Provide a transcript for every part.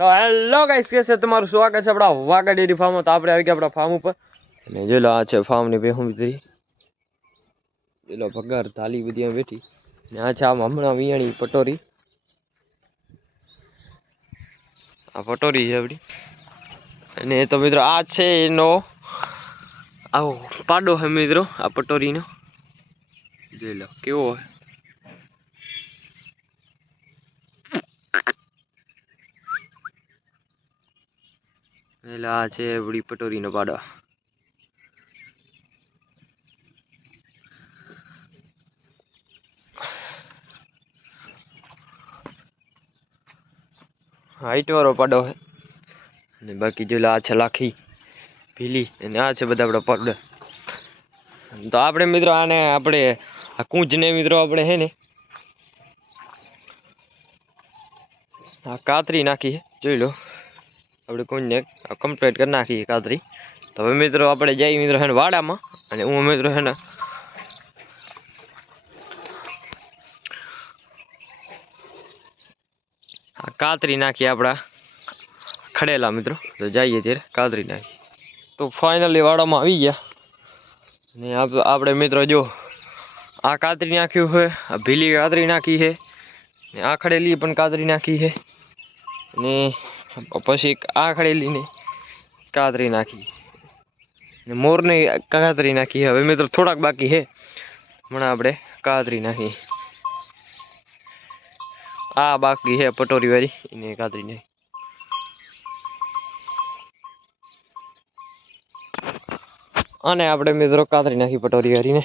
તો hello guys, કે છે તમારું સ્વાગત છે આપણા વાગા ડેરી ફાર્મ. તો આપણે આવી ગયા આપણા ફાર્મ ઉપર અને જોઈ લો આ છે ફાર્મની ભેહું બધી. જોઈ લો પગાર થાલી બધી અહીં બેઠી ને આ છે આમ હમણાં વિયાણી પટોરી. આ પટોરી છે આપણી. અને તો મિત્રો આ છે એનો આવો પાડો છે મિત્રો આ પટોરીનો. જોઈ લો કેવો હોય. એટલે આ છે આપણી પટોરીનો પાડો. હાઈટ વાળો પાડો છે અને બાકી જો આ છે લાખી ભીલી અને આ છે બધા આપણા પાડા. તો આપણે મિત્રો આને આપણે આ કૂંજને મિત્રો આપણે હે ને આ કાતરી નાખી છે. જોઈ લો આપણે કૂંજને કમ્પ્લીટ કરી નાખીએ કાતરી. તો હવે મિત્રો આપણે જઈએ મિત્રો હે ને વાડામાં અને હું મિત્રો હે ને આ કાતરી નાખીએ આપણા ખડેલા મિત્રો. તો જઈએ ત્યારે કાતરી નાખી. તો ફાઇનલી વાડામાં આવી ગયા ને આપણે મિત્રો જો આ કાતરી નાખ્યું છે, આ ભીલી કાતરી નાખી છે ને આ ખડેલી પણ કાતરી નાખી છે ને પછી આ ખડેલીને કાતરી નાખી ને મોરને કાતરી નાખી. હવે મિત્રો થોડાક બાકી છે, હમણાં આપણે કાતરી નાખી. આ બાકી છે પટોરી વાળી એને કાતરી નાખી. અને આપણે મિત્રો કાતરી નાખી પટોરી વાળીને.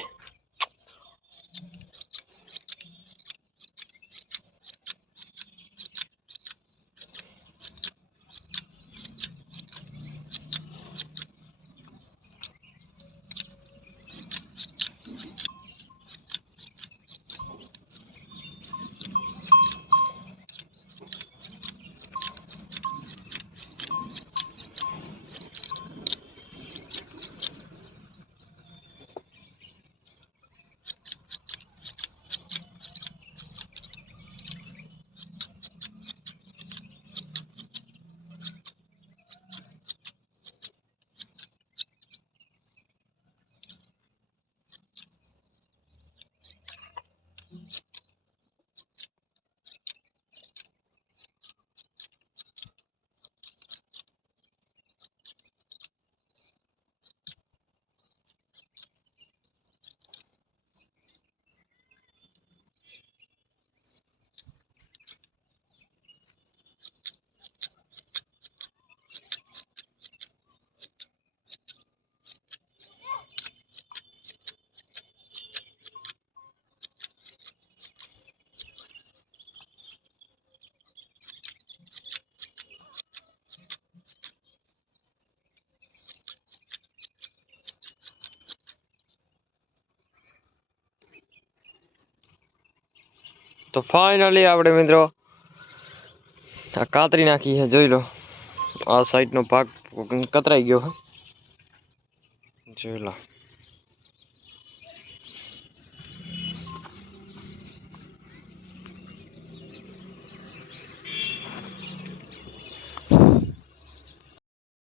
તો ફાઇનલી આપણે મિત્રો આ કાતરી નાખી છે. જોઈ લો આ સાઈડનો ભાગ કતરાઈ ગયો છે. જોઈ લો.